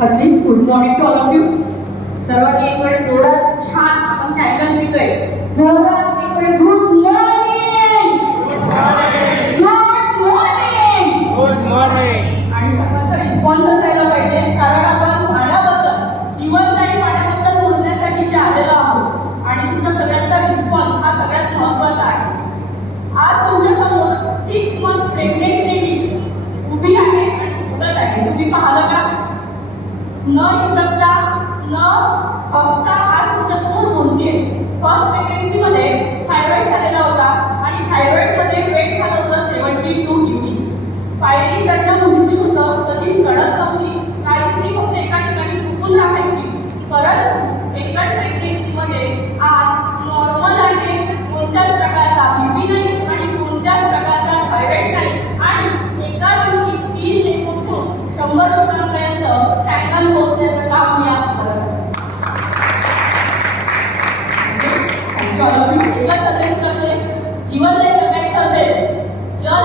Firstly good morning to all of you. सर्वांनी एक वेळ जोरात छान आपण टॅगलाईन लिहितोय. जोरात एक वेळ good morning. Good morning. Good morning. आणि सर्वांचा रिस्पॉन्स असायला पाहिजे, कारण आपण पाण्याबद्दल, जीवनदायी पाण्याबद्दल बोलण्यासाठी इथे आलेलो आहोत आणि तुमचा सगळ्यांचा रिस्पॉन्स हा सगळ्यात महत्त्वाचा आहे. आज तुमच्यासमोर 6 मंथ प्रेग्नेंट लेडी उभी आहे आणि बोलत आहे. तुम्ही पाहिलं का? न हिचकता न थकता आज तुमच्यासमोर बोलतेय. फर्स्ट प्रेग्नेन्सीमध्ये थायरॉइड झालेला होता आणि थायरॉइडमध्ये वेट झालं होतं 72 kg. पायरी चढणं मुश्किल होतं, कधी चढत नव्हती, काहीच नाही, फक्त एका ठिकाणी झुकून राहायची. परंतु सेकंड प्रेग्नेन्सीमध्ये आज नॉर्मल आहे, कोणत्याच प्रकारचा बीपी नाही आणि कोणत्याच प्रकारचा थायरॉइड नाही आणि एका दिवशी 3 लेकून 100 लोकांपर्यंत टॅगलाईन पोहोचण्याचं काम मी आज करत आहे. एकच सजेस्ट करते, जीवनदायी जगायचं असेल, जल